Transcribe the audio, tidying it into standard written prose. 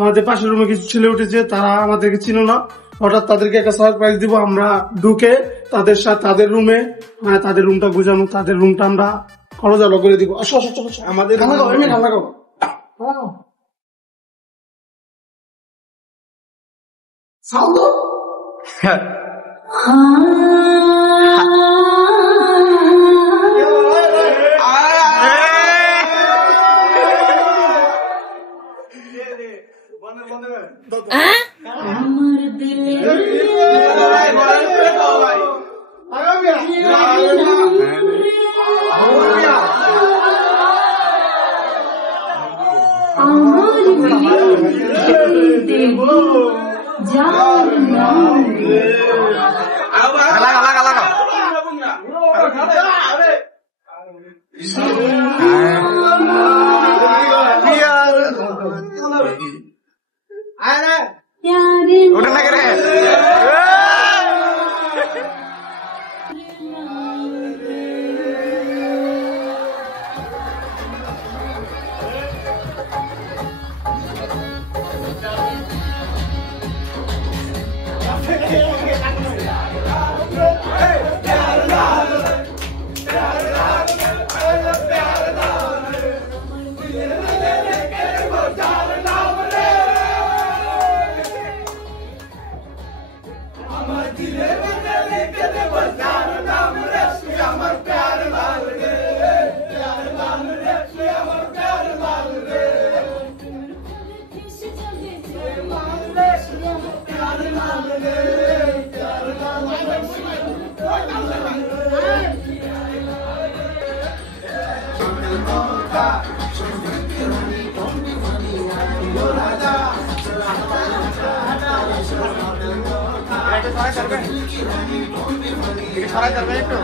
আমাদের পাশের রুমে কিছু ছেলে উঠেছে, তারা আমাদেরকে চিনো না, হঠাৎ তাদেরকে একটা সারপ্রাইজ দিব। আমরা ঢুকে তাদের সাথে তাদের রুমে, তাদের রুমটা বুঝানো, তাদের রুমটা আমরা খরচালো করে দিব। আসো আসো চলো, আমাদের ঠান্ডা করো। আমার দিলে udah naik deh. Salah caranya itu.